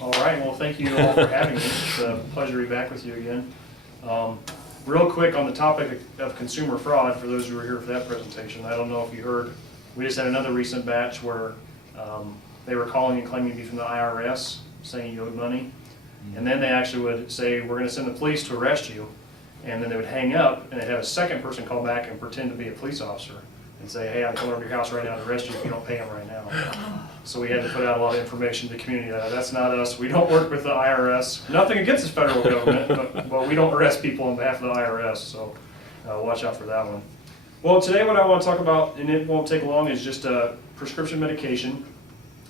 All right, well, thank you all for having me. It's a pleasure to be back with you again. Real quick on the topic of consumer fraud, for those who were here for that presentation, I don't know if you heard, we just had another recent batch where they were calling and claiming to be from the IRS, saying you owed money. And then they actually would say, we're going to send the police to arrest you. And then they would hang up, and they'd have a second person call back and pretend to be a police officer and say, hey, I'm coming over to your house right now to arrest you if you don't pay them right now. So we had to put out a lot of information to the community. That's not us. We don't work with the IRS. Nothing against the federal government, but we don't arrest people on behalf of the IRS, so watch out for that one. Well, today what I want to talk about, and it won't take long, is just prescription medication.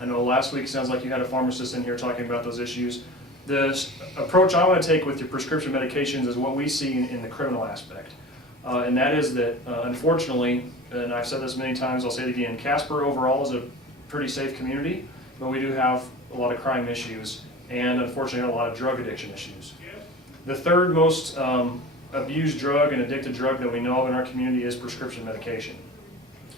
I know last week sounds like you had a pharmacist in here talking about those issues. The approach I want to take with your prescription medications is what we see in the criminal aspect. And that is that, unfortunately, and I've said this many times, I'll say it again, Casper overall is a pretty safe community, but we do have a lot of crime issues and, unfortunately, a lot of drug addiction issues. The third most abused drug and addicted drug that we know of in our community is prescription medication.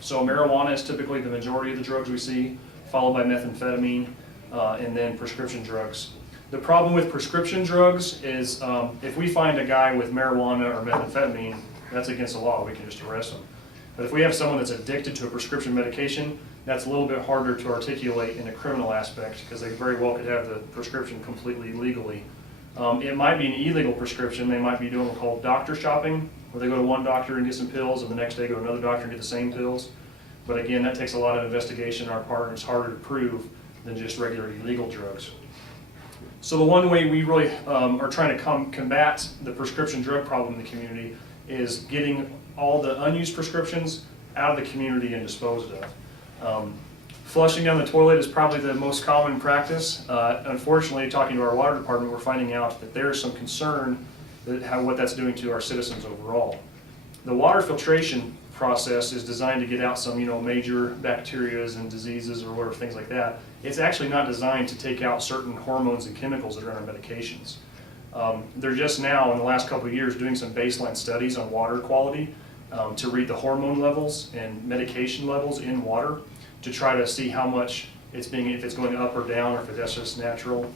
So marijuana is typically the majority of the drugs we see, followed by methamphetamine, and then prescription drugs. The problem with prescription drugs is if we find a guy with marijuana or methamphetamine, that's against the law, we can just arrest him. But if we have someone that's addicted to a prescription medication, that's a little bit harder to articulate in a criminal aspect because they very well could have the prescription completely legally. It might be an illegal prescription. They might be doing what's called doctor shopping, where they go to one doctor and get some pills and the next day go to another doctor and get the same pills. But again, that takes a lot of investigation on our part and it's harder to prove than just regular illegal drugs. So the one way we really are trying to combat the prescription drug problem in the community is getting all the unused prescriptions out of the community and disposed of. Flushing down the toilet is probably the most common practice. Unfortunately, talking to our water department, we're finding out that there is some concern that what that's doing to our citizens overall. The water filtration process is designed to get out some major bacterias and diseases or whatever, things like that. It's actually not designed to take out certain hormones and chemicals that are in our medications. They're just now, in the last couple of years, doing some baseline studies on water quality to read the hormone levels and medication levels in water to try to see how much it's being, if it's going up or down, or if that's just natural.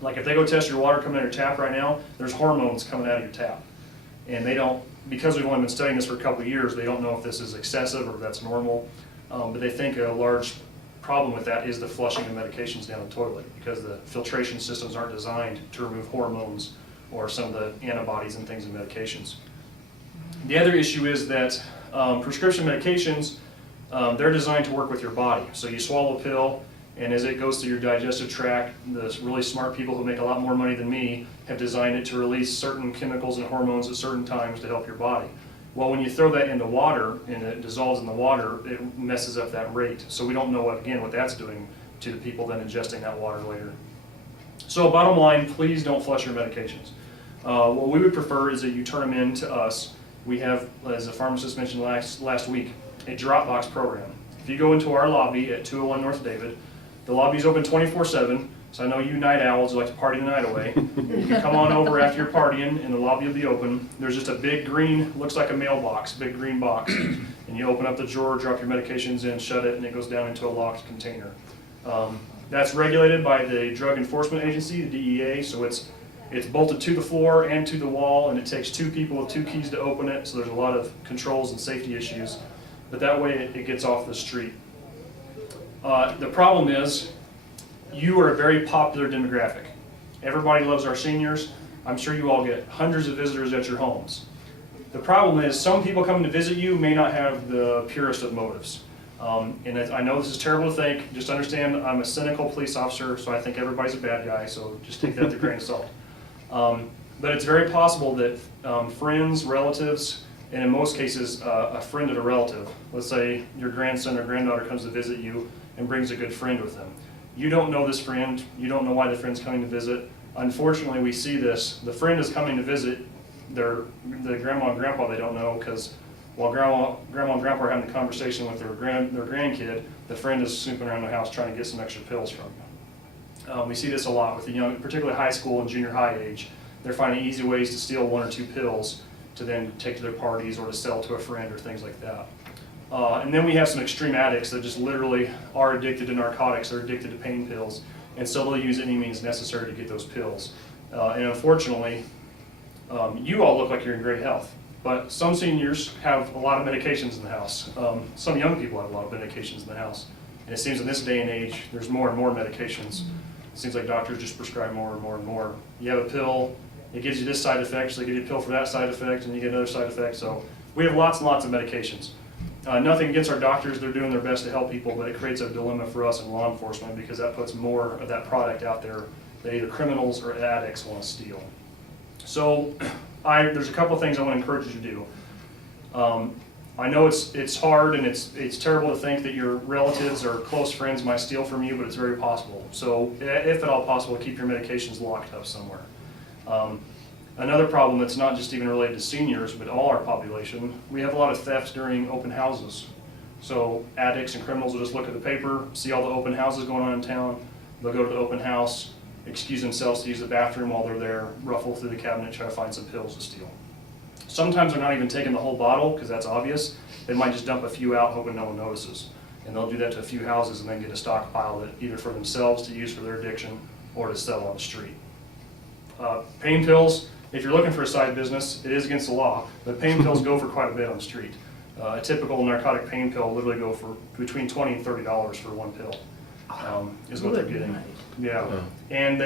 Like if they go test your water coming out of your tap right now, there's hormones coming out of your tap. And they don't, because we've only been studying this for a couple of years, they don't know if this is excessive or if that's normal. But they think a large problem with that is the flushing of medications down the toilet because the filtration systems aren't designed to remove hormones or some of the antibodies and things in medications. The other issue is that prescription medications, they're designed to work with your body. So you swallow a pill, and as it goes through your digestive tract, the really smart people who make a lot more money than me have designed it to release certain chemicals and hormones at certain times to help your body. Well, when you throw that into water and it dissolves in the water, it messes up that rate. So we don't know, what that's doing to the people then ingesting that water later. So bottom line, please don't flush your medications. What we would prefer is that you turn them in to us. We have, as the pharmacist mentioned last week, a Dropbox program. If you go into our lobby at 201 North David, the lobby is open 24/7, so I know you night owls who like to party the night away. You can come on over after you're partying, and the lobby will be open. There's just a big green, looks like a mailbox, big green box, and you open up the drawer, drop your medications in, shut it, and it goes down into a locked container. That's regulated by the Drug Enforcement Agency, the DEA, so it's bolted to the floor and to the wall, and it takes two people with two keys to open it, so there's a lot of controls and safety issues. But that way it gets off the street. The problem is, you are a very popular demographic. Everybody loves our seniors. I'm sure you all get hundreds of visitors at your homes. The problem is, some people coming to visit you may not have the purest of motives. And I know this is terrible to think. Just understand, I'm a cynical police officer, so I think everybody's a bad guy, so just take that with a grain of salt. But it's very possible that friends, relatives, and in most cases, a friend of a relative, let's say your grandson or granddaughter comes to visit you and brings a good friend with them. You don't know this friend, you don't know why the friend's coming to visit. Unfortunately, we see this. The friend is coming to visit the grandma and grandpa they don't know, because while grandma and grandpa are having a conversation with their grandkid, the friend is snooping around the house trying to get some extra pills from them. We see this a lot with the young, particularly high school and junior high age. They're finding easy ways to steal 1 or 2 pills to then take to their parties or to sell to a friend or things like that. And then we have some extreme addicts that just literally are addicted to narcotics, they're addicted to pain pills, and so they'll use any means necessary to get those pills. And unfortunately, you all look like you're in great health, but some seniors have a lot of medications in the house. Some young people have a lot of medications in the house. And it seems in this day and age, there's more and more medications. It seems like doctors just prescribe more and more and more. You have a pill, it gives you this side effect, so they give you a pill for that side effect, and you get another side effect. So we have lots and lots of medications. Nothing against our doctors, they're doing their best to help people, but it creates a dilemma for us in law enforcement because that puts more of that product out there that either criminals or addicts want to steal. So there's a couple of things I want to encourage you to do. I know it's hard and it's terrible to think that your relatives or close friends might steal from you, but it's very possible. So if at all possible, keep your medications locked up somewhere. Another problem that's not just even related to seniors, but all our population, we have a lot of thefts during open houses. So addicts and criminals will just look at the paper, see all the open houses going on in town, they'll go to the open house, excuse themselves to use the bathroom while they're there, ruffle through the cabinet, try to find some pills to steal. Sometimes they're not even taking the whole bottle because that's obvious. They might just dump a few out hoping no one notices. And they'll do that to a few houses and then get a stockpile that either for themselves to use for their addiction or to sell on the street. Pain pills, if you're looking for a side business, it is against the law, but pain pills go for quite a bit on the street. A typical narcotic pain pill will literally go for between $20 and $30 for one pill, is what they're getting. Yeah, and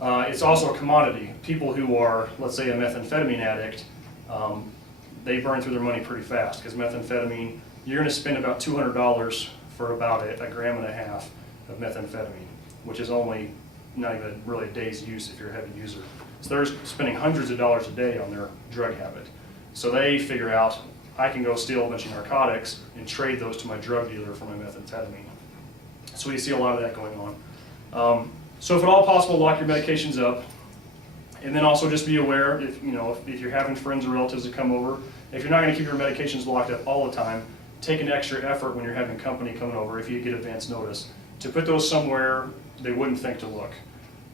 it's also a commodity. People who are, let's say, a methamphetamine addict, they burn through their money pretty fast because methamphetamine, you're going to spend about $200 for about a gram and a half of methamphetamine, which is only not even really a day's use if you're a heavy user. So they're spending hundreds of dollars a day on their drug habit. So they figure out, I can go steal a bunch of narcotics and trade those to my drug dealer for my methamphetamine. So we see a lot of that going on. So if at all possible, lock your medications up. And then also just be aware, if you're having friends or relatives that come over, if you're not going to keep your medications locked up all the time, take an extra effort when you're having company coming over, if you get advance notice, to put those somewhere they wouldn't think to look.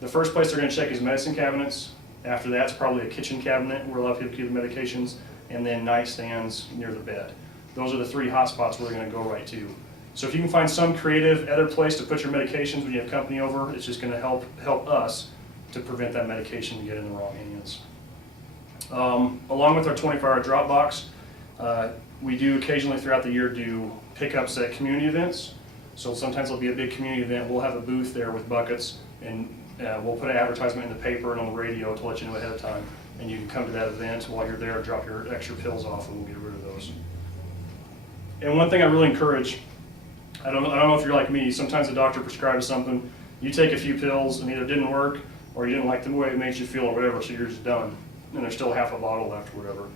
The first place they're going to check is medicine cabinets. After that, it's probably a kitchen cabinet where a lot of people keep the medications, and then nightstands near the bed. Those are the three hot spots where they're going to go right to. So if you can find some creative other place to put your medications when you have company over, it's just going to help us to prevent that medication to get in the wrong hands. Along with our 24-hour drop box, we do occasionally throughout the year do pickups at community events. So sometimes there'll be a big community event, we'll have a booth there with buckets, and we'll put an advertisement in the paper and on the radio to let you know ahead of time. And you can come to that event while you're there, drop your extra pills off, and we'll get rid of those. And one thing I really encourage, I don't know if you're like me, sometimes a doctor prescribes something, you take a few pills and either didn't work or you didn't like the way it made you feel or whatever, so you're just done. And there's still half a bottle left or whatever.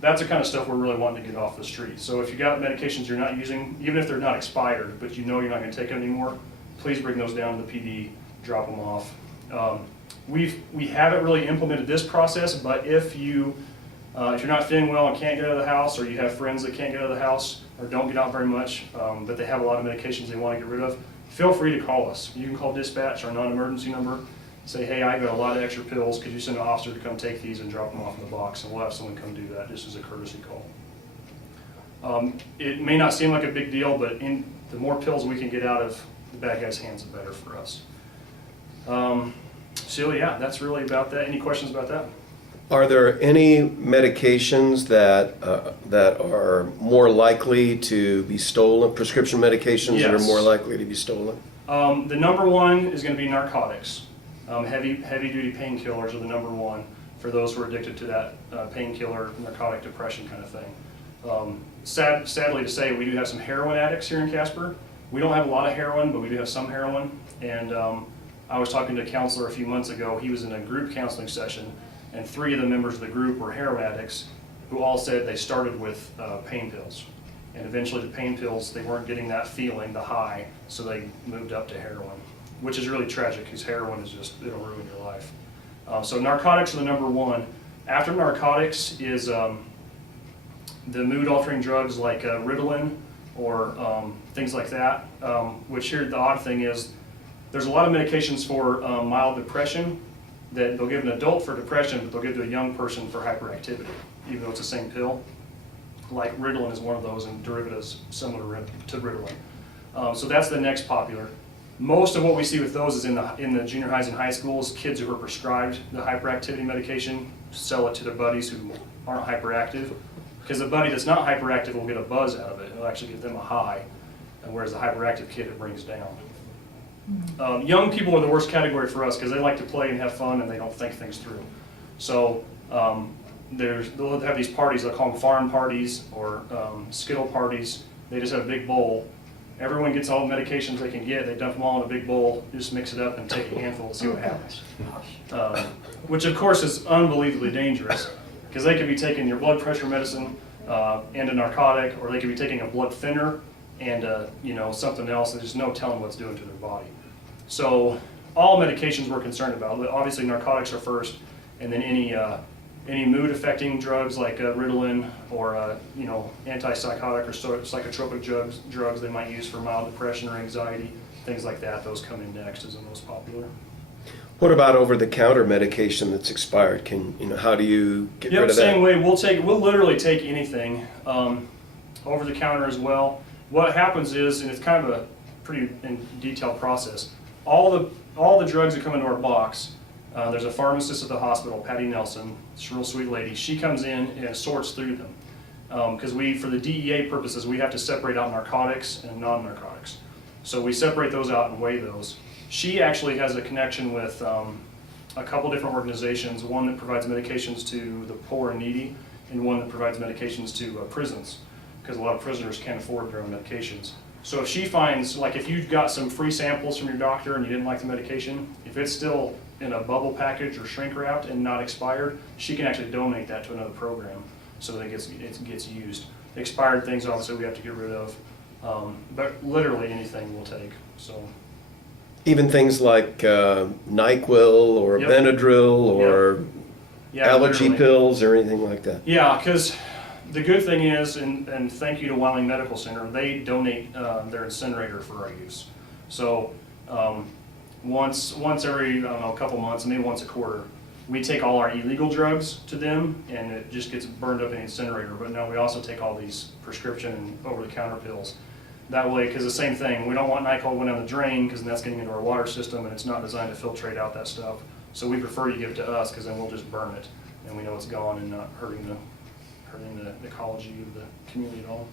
That's the kind of stuff we're really wanting to get off the street. So if you got medications you're not using, even if they're not expired, but you know you're not going to take them anymore, please bring those down to the PD, drop them off. We haven't really implemented this process, but if you're not feeling well and can't get out of the house, or you have friends that can't get out of the house or don't get out very much, but they have a lot of medications they want to get rid of, feel free to call us. You can call dispatch, our non-emergency number, say, hey, I got a lot of extra pills, could you send an officer to come take these and drop them off in the box, and we'll have someone come do that just as a courtesy call. It may not seem like a big deal, but the more pills we can get out of the bad guy's hands, the better for us. So yeah, that's really about that. Any questions about that? Are there any medications that are more likely to be stolen, prescription medications that are more likely to be stolen? The number one is going to be narcotics. Heavy-duty painkillers are the number one for those who are addicted to that painkiller, narcotic depression kind of thing. Sadly to say, we do have some heroin addicts here in Casper. We don't have a lot of heroin, but we do have some heroin. And I was talking to a counselor a few months ago. He was in a group counseling session, and 3 of the members of the group were heroin addicts who all said they started with pain pills. And eventually the pain pills, they weren't getting that feeling, the high, so they moved up to heroin, which is really tragic because heroin is just, it'll ruin your life. So narcotics are the number one. After narcotics is the mood-altering drugs like Ritalin or things like that, which here the odd thing is there's a lot of medications for mild depression that they'll give an adult for depression, but they'll give to a young person for hyperactivity, even though it's the same pill. Like Ritalin is one of those, and derivatives similar to Ritalin. So that's the next popular. Most of what we see with those is in the junior highs and high schools, kids who are prescribed the hyperactivity medication sell it to their buddies who aren't hyperactive. Because the buddy that's not hyperactive will get a buzz out of it. It'll actually give them a high, and whereas the hyperactive kid, it brings down. Young people are the worst category for us because they like to play and have fun and they don't think things through. So they'll have these parties, they'll call them farm parties or Skittle parties. They just have a big bowl. Everyone gets all the medications they can get, they dump them all in a big bowl, just mix it up and take a handful and see what happens. Which of course is unbelievably dangerous because they could be taking your blood pressure medicine and a narcotic, or they could be taking a blood thinner and something else. There's no telling what it's doing to their body. So all medications we're concerned about. Obviously narcotics are first, and then any mood affecting drugs like Ritalin or antipsychotic or psychotropic drugs they might use for mild depression or anxiety, things like that. Those come in next as the most popular. What about over-the-counter medication that's expired? How do you get rid of that? Same way. We'll literally take anything over the counter as well. What happens is, and it's kind of a pretty detailed process. All the drugs that come into our box. There's a pharmacist at the hospital, Patty Nelson. She's a real sweet lady. She comes in and sorts through them because for the DEA purposes, we have to separate out narcotics and non-narcotics. So we separate those out and weigh those. She actually has a connection with a couple different organizations, one that provides medications to the poor and needy, and one that provides medications to prisons, because a lot of prisoners can't afford their own medications. So if she finds, like if you've got some free samples from your doctor and you didn't like the medication, if it's still in a bubble package or shrink wrapped and not expired, she can actually donate that to another program so that it gets used. Expired things obviously we have to get rid of, but literally anything we'll take. So. Even things like NyQuil or Yep. Benadryl or allergy literally. Pills or anything like that? Yeah, because the good thing is, and thank you to Wyoming Medical Center, they donate their incinerator for our use. So once every, I don't know, a couple months, maybe once a quarter, we take all our illegal drugs to them and it just gets burned up in the incinerator. But now we also take all these prescription and over-the-counter pills. That way, because the same thing, we don't want NyQuil going down the drain because that's getting into our water system and it's not designed to filtrate out that stuff. So we prefer you give it to us because then we'll just burn it and we know it's gone and not hurting the ecology of the community at all.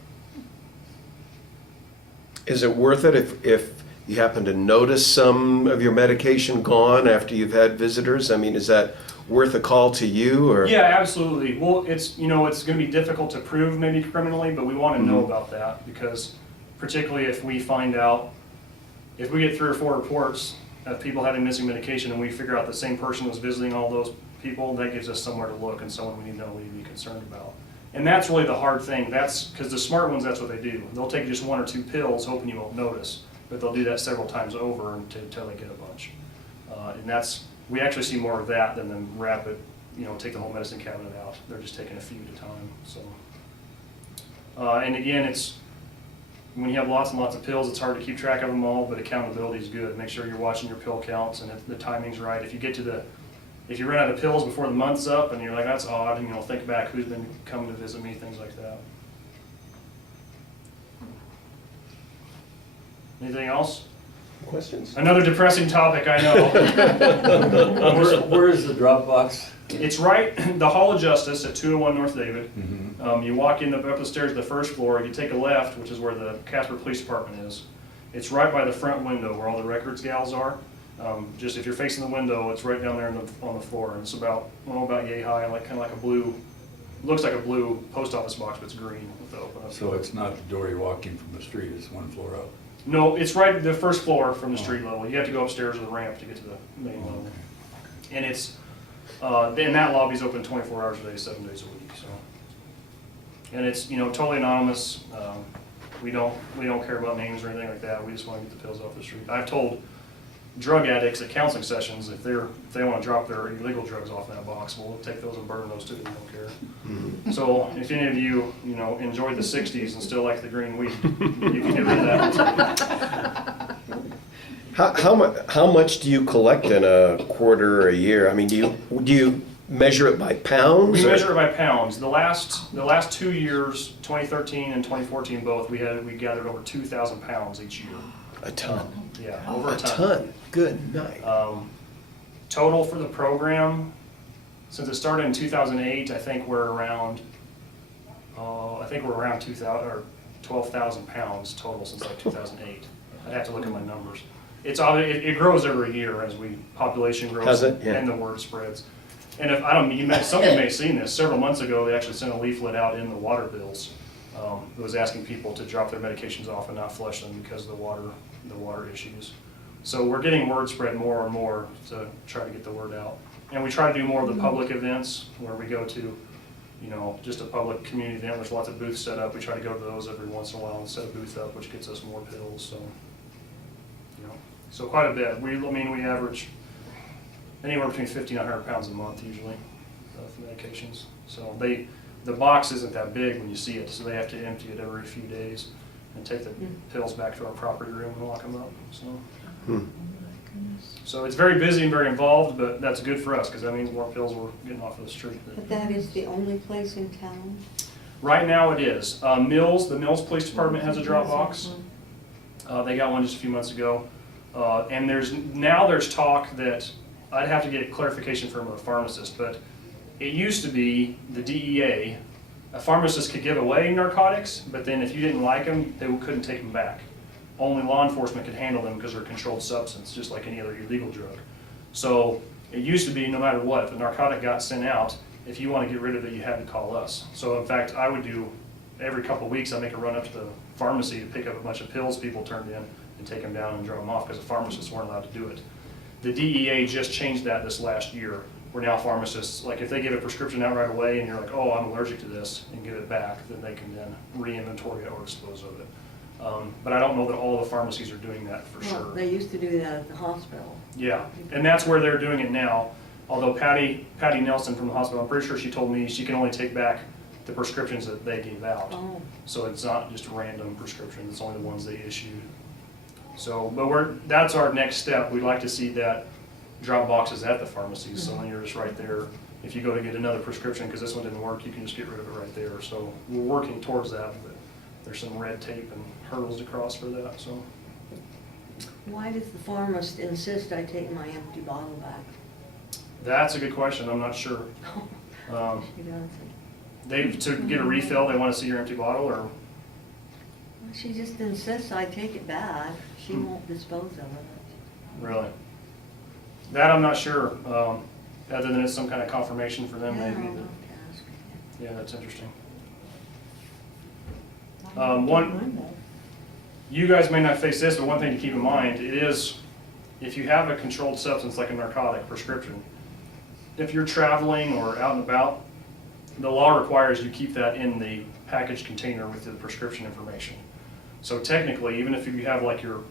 Is it worth it if you happen to notice some of your medication gone after you've had visitors? I mean, is that worth a call to you? Or? Yeah, absolutely. Well, it's going to be difficult to prove maybe criminally, but we want to know about that because particularly if we find out, if we get 3 or 4 reports of people having missing medication and we figure out the same person was visiting all those people, that gives us somewhere to look and someone we need to know we need to be concerned about. And that's really the hard thing. That's because the smart ones, that's what they do. They'll take just 1 or 2 pills hoping you won't notice, but they'll do that several times over until they get a bunch. And we actually see more of that than them rapid, take the whole medicine cabinet out. They're just taking a few at a time. So, and again, when you have lots and lots of pills, it's hard to keep track of them all, but accountability is good. Make sure you're watching your pill counts and the timing's right. If you run out of pills before the month's up and you're like, that's odd, think back who's been coming to visit me, things like that. Anything else? Questions? Another depressing topic, I know. Where is the drop box? It's right, the Hall of Justice at 201 North David. Mm-hmm. You walk in up the stairs to the first floor, you take a left, which is where the Casper Police Department is. It's right by the front window where all the records gals are. Just if you're facing the window, it's right down there on the floor. And it's about yay high, kind of like a blue, looks like a blue post office box, but it's green with the open up. So it's not the door you walk in from the street, it's 1 floor up? No, it's right the first floor from the street level. You have to go upstairs to the ramp to get to the main level. And it's, and that lobby's open 24 hours a day, 7 days a week. So, and it's totally anonymous. We don't care about names or anything like that. We just want to get the pills off the street. I've told drug addicts at counseling sessions if they want to drop their illegal drugs off in that box, we'll take those and burn those too. We don't care. Mm-hmm. So if any of you enjoyed the '60s and still like the green weed, you can get rid of that. How much do you collect in a quarter or a year? I mean, do you measure it by pounds? We measure it by pounds. The last 2 years, 2013 and 2014 both, we gathered over 2,000 pounds each year. A ton. Yeah, over a A ton. ton. Good night. Total for the program, since it started in 2008, I think we're around 2,000 or 12,000 pounds total since like 2008. I'd have to look at my numbers. It grows every year as population grows. Does it? Yeah. And the word spreads. And if some of you may have seen this. Several months ago, they actually sent a leaflet out in the water bills. It was asking people to drop their medications off and not flush them because of the water issues. So we're getting word spread more and more to try to get the word out. And we try to do more of the public events where we go to, just a public community event. There's lots of booths set up. We try to go to those every once in a while and set a booth up, which gets us more pills. So quite a bit. We average anywhere between 50 and 100 pounds a month usually of medications. So the box isn't that big when you see it, so they have to empty it every few days and take the pills back to our property room and lock them up. So it's very busy and very involved, but that's good for us because that means more pills we're getting off of the street. But that is the only place in town? Right now it is. The Mills Police Department has a drop box. They got one just a few months ago. And there's talk that I'd have to get clarification from a pharmacist, but it used to be the DEA, a pharmacist could give away narcotics, but then if you didn't like them, they couldn't take them back. Only law enforcement could handle them because they're a controlled substance, just like any other illegal drug. So it used to be no matter what, if a narcotic got sent out, if you want to get rid of it, you had to call us. So in fact, I would do, every couple of weeks, I make a run up to the pharmacy to pick up a bunch of pills people turned in and take them down and drop them off because the pharmacists weren't allowed to do it. The DEA just changed that this last year, where now pharmacists, like if they give a prescription out right away and you're like, oh, I'm allergic to this, and give it back, then they can then re-inventory it or dispose of it. But I don't know that all the pharmacies are doing that for sure. They used to do that at the hospital. Yeah, and that's where they're doing it now. Although Patty Nelson from the hospital, I'm pretty sure she told me she can only take back the prescriptions that they gave out. Oh. So it's not just random prescriptions, it's only the ones they issued. So, but that's our next step. We'd like to see that drop boxes at the pharmacies, so then you're just right there. If you go to get another prescription, because this one didn't work, you can just get rid of it right there. So we're working towards that, but there's some red tape and hurdles to cross for that, so. Why does the pharmacist insist I take my empty bottle back? That's a good question, I'm not sure. She doesn't. To get a refill, they want to see your empty bottle, or? Well, she just insists I take it back. She won't dispose of it. Really? That I'm not sure, other than it's some kind of confirmation for them Yeah, maybe. I'll that- have to ask her. Yeah, that's interesting. I don't One- mind that. You guys may not face this, but one thing to keep in mind, it is, if you have a controlled substance like a narcotic prescription, if you're traveling or out and about, the law requires you keep that in the packaged container with the prescription information. So technically, even if you have like your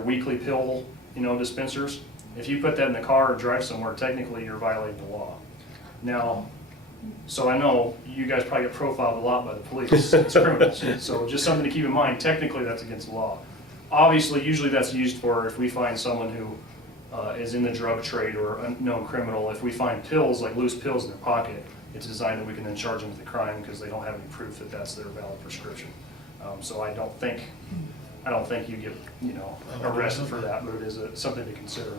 weekly pill, dispensers, if you put that in the car or drive somewhere, technically you're violating the law. Now, so I know you guys probably get profiled a lot by the police as criminals, so just something to keep in mind, technically that's against the law. Obviously, usually that's used for if we find someone who is in the drug trade or a known criminal. If we find pills, like loose pills in their pocket, it's designed that we can then charge them with the crime because they don't have any proof that that's their valid prescription. So I don't think you get, arrested for that, but it is something to consider.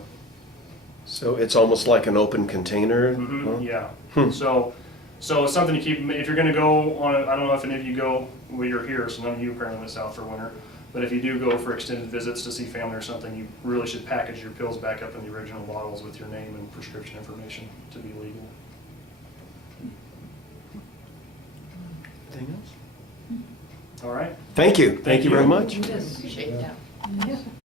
So it's almost like an open container? Huh? Yeah, so it's something to keep, if you're gonna go on, I don't know if any of you go, well, you're here, so none of you apparently went south for winter, but if you do go for extended visits to see family or something, you really should package your pills back up in the original bottles with your name and prescription information to be legal. Anything else? All right? Thank you. Thank you very much. Appreciate that.